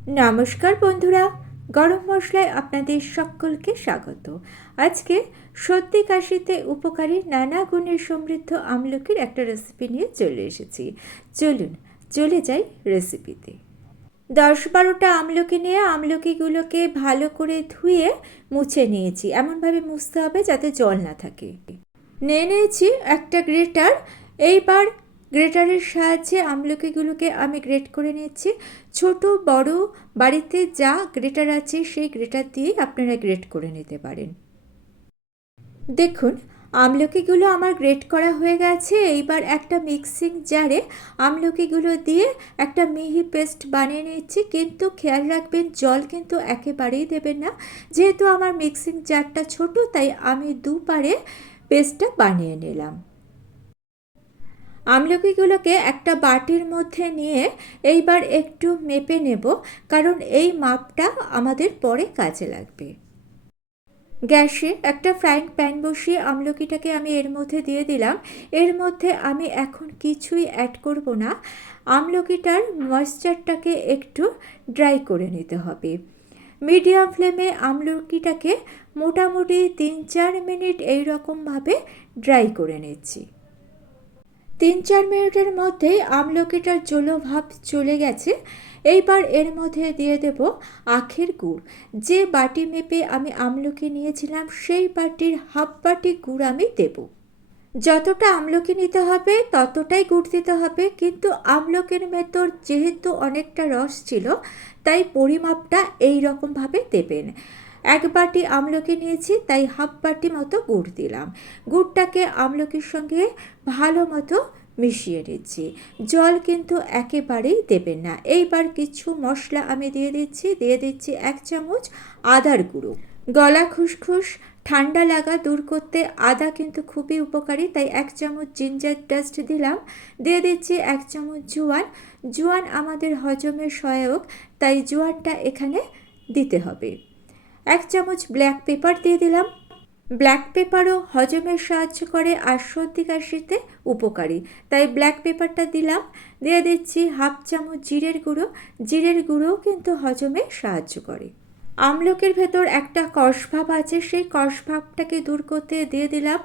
নমস্কার বন্ধুরা, গরম মশলায় আপনাদের সকলকে স্বাগত। আজকে সর্দি কাশিতে উপকারী নানা গুণে সমৃদ্ধ আমলকির একটা রেসিপি নিয়ে চলে এসেছি। চলুন চলে যাই রেসিপিতে। 10-12টা আমলকি নিয়ে আমলকিগুলোকে ভালো করে ধুয়ে মুছে নিয়েছি। এমনভাবে মুছতে হবে যাতে জল না থাকে। নিয়েছি একটা গ্রেটার। এইবার গ্রেটারের সাহায্যে আমলকিগুলোকে আমি গ্রেট করে নিচ্ছি। ছোট বড় বাড়িতে যা গ্রেটার আছে সেই গ্রেটার দিয়েই আপনারা গ্রেট করে নিতে পারেন। দেখুন, আমলকিগুলো আমার গ্রেট করা হয়ে গেছে। এইবার একটা মিক্সিং জারে আমলকিগুলো দিয়ে একটা মিহি পেস্ট বানিয়ে নিচ্ছি, কিন্তু খেয়াল রাখবেন জল কিন্তু একেবারেই দেবেন না। যেহেতু আমার মিক্সিং জারটা ছোট, তাই আমি দুবারে পেস্টটা বানিয়ে নিলাম। আমলকিগুলোকে একটা বাটির মধ্যে নিয়ে এইবার একটু মেপে নেব, কারণ এই মাপটা আমাদের পরে কাজে লাগবে। গ্যাসে একটা ফ্রাইং প্যান বসিয়ে আমলকিটাকে আমি এর মধ্যে দিয়ে দিলাম। এর মধ্যে আমি এখন কিছুই অ্যাড করব না। আমলকিটার ময়েশ্চারটাকে একটু ড্রাই করে নিতে হবে। মিডিয়াম ফ্লেমে আমলকিটাকে মোটামুটি 3-4 মিনিট এইরকমভাবে ড্রাই করে নিচ্ছি। 3-4 মিনিটের মধ্যেই আমলকিটার জলভাব চলে গেছে। এইবার এর মধ্যে দিয়ে দেব আখের গুড়। যে বাটি মেপে আমি আমলকি নিয়েছিলাম সেই বাটির হাফ বাটি গুড় আমি দেব। যতটা আমলকি নিতে হবে ততটাই গুড় দিতে হবে, কিন্তু আমলকির ভেতর যেহেতু অনেকটা রস ছিল, তাই পরিমাপটা এই রকমভাবে দেবেন। 1 বাটি আমলকি নিয়েছি, তাই হাফ বাটি মতো গুড় দিলাম। গুড়টাকে আমলকির সঙ্গে ভালো মতো মিশিয়ে নিচ্ছি। জল কিন্তু একেবারেই দেবেন না। এইবার কিছু মশলা আমি দিয়ে দিচ্ছি 1 চামচ আদার গুঁড়ো। গলা খুসখুস ঠান্ডা লাগা দূর করতে আদা কিন্তু খুবই উপকারী, তাই 1 চামচ জিঞ্জার ডাস্ট দিলাম। দিয়ে দিচ্ছি 1 চামচ জোয়ান। জোয়ান আমাদের হজমের সহায়ক, তাই জোয়ানটা এখানে দিতে হবে। 1 চামচ ব্ল্যাক পেপার দিয়ে দিলাম। ব্ল্যাক পেপারও হজমের সাহায্য করে আর সর্দি কাশিতে উপকারী, তাই ব্ল্যাক পেপারটা দিলাম। দিয়ে দিচ্ছি হাফ চামচ জিরের গুঁড়ো। জিরের গুঁড়োও কিন্তু হজমে সাহায্য করে। আমলকির ভেতর একটা কষভাব আছে, সেই কষভাবটাকে দূর করতে দিয়ে দিলাম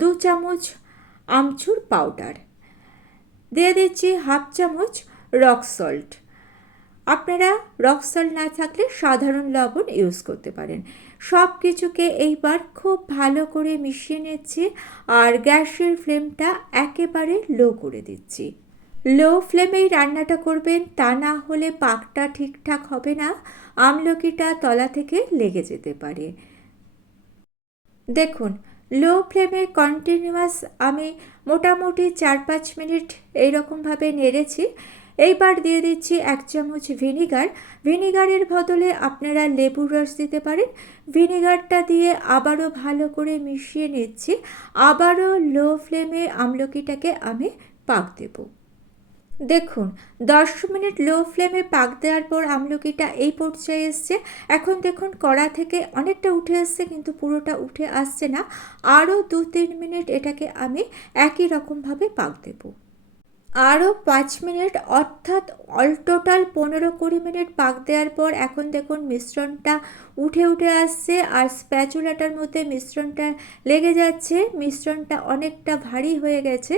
2 চামচ আমচুর পাউডার। দিয়ে দিচ্ছি হাফ চামচ রক সল্ট। আপনারা রক সল্ট না থাকলে সাধারণ লবণ ইউজ করতে পারেন। সব কিছুকে এইবার খুব ভালো করে মিশিয়ে নিচ্ছি আর গ্যাসের ফ্লেমটা একেবারে লো করে দিচ্ছি। লো ফ্লেমেই রান্নাটা করবেন, তা না হলে পাকটা ঠিকঠাক হবে না, আমলকিটা তলা থেকে লেগে যেতে পারে। দেখুন, লো ফ্লেমে কন্টিনিউয়াস আমি মোটামুটি 4-5 মিনিট এইরকমভাবে নেড়েছি। এইবার দিয়ে দিচ্ছি 1 চামচ ভিনিগার। ভিনিগারের বদলে আপনারা লেবুর রস দিতে পারেন। ভিনিগারটা দিয়ে আবারও ভালো করে মিশিয়ে নিচ্ছি। আবারও লো ফ্লেমে আমলকিটাকে আমি পাক দেব। দেখুন, 10 মিনিট লো ফ্লেমে পাক দেওয়ার পর আমলকিটা এই পর্যায়ে এসছে। এখন দেখুন কড়া থেকে অনেকটা উঠে আসছে, কিন্তু পুরোটা উঠে আসছে না। আরও 2-3 মিনিট এটাকে আমি একই রকমভাবে পাক দেব। আরও 5 মিনিট, অর্থাৎ অল টোটাল 15-20 মিনিট পাক দেওয়ার পর এখন দেখুন মিশ্রণটা উঠে আসছে আর স্প্যাচুলাটার মধ্যে মিশ্রণটা লেগে যাচ্ছে। মিশ্রণটা অনেকটা ভারী হয়ে গেছে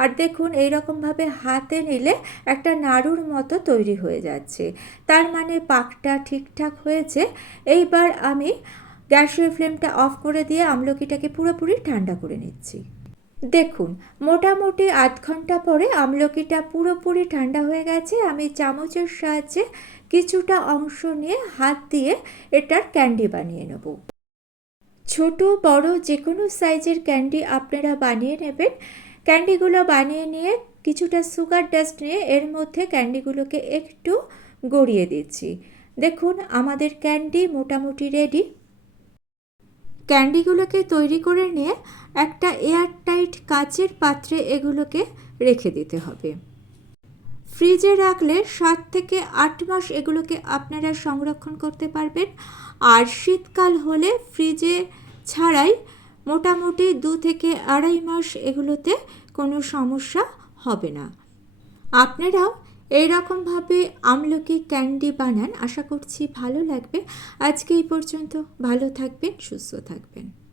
আর দেখুন এইরকমভাবে হাতে নিলে একটা নাড়ুর মতো তৈরি হয়ে যাচ্ছে, তার মানে পাকটা ঠিকঠাক হয়েছে। এইবার আমি গ্যাসের ফ্লেমটা অফ করে দিয়ে আমলকিটাকে পুরোপুরি ঠান্ডা করে নিচ্ছি। দেখুন, মোটামুটি আধ ঘন্টা পরে আমলকিটা পুরোপুরি ঠান্ডা হয়ে গেছে। আমি চামচের সাহায্যে কিছুটা অংশ নিয়ে হাত দিয়ে এটার ক্যান্ডি বানিয়ে নেব। ছোট বড় যে কোনো সাইজের ক্যান্ডি আপনারা বানিয়ে নেবেন। ক্যান্ডিগুলো বানিয়ে নিয়ে কিছুটা সুগার ডাস্ট নিয়ে এর মধ্যে ক্যান্ডিগুলোকে একটু গড়িয়ে দিচ্ছি। দেখুন, আমাদের ক্যান্ডি মোটামুটি রেডি। ক্যান্ডিগুলোকে তৈরি করে নিয়ে একটা এয়ারটাইট কাচের পাত্রে এগুলোকে রেখে দিতে হবে। ফ্রিজে রাখলে 7 থেকে 8 মাস এগুলোকে আপনারা সংরক্ষণ করতে পারবেন। আর শীতকাল হলে ফ্রিজে ছাড়াই মোটামুটি 2 থেকে 2.5 মাস এগুলোতে কোনো সমস্যা হবে না। আপনারাও এইরকমভাবে আমলকি ক্যান্ডি বানান, আশা করছি ভালো লাগবে। আজকে এই পর্যন্ত, ভালো থাকবেন, সুস্থ থাকবেন।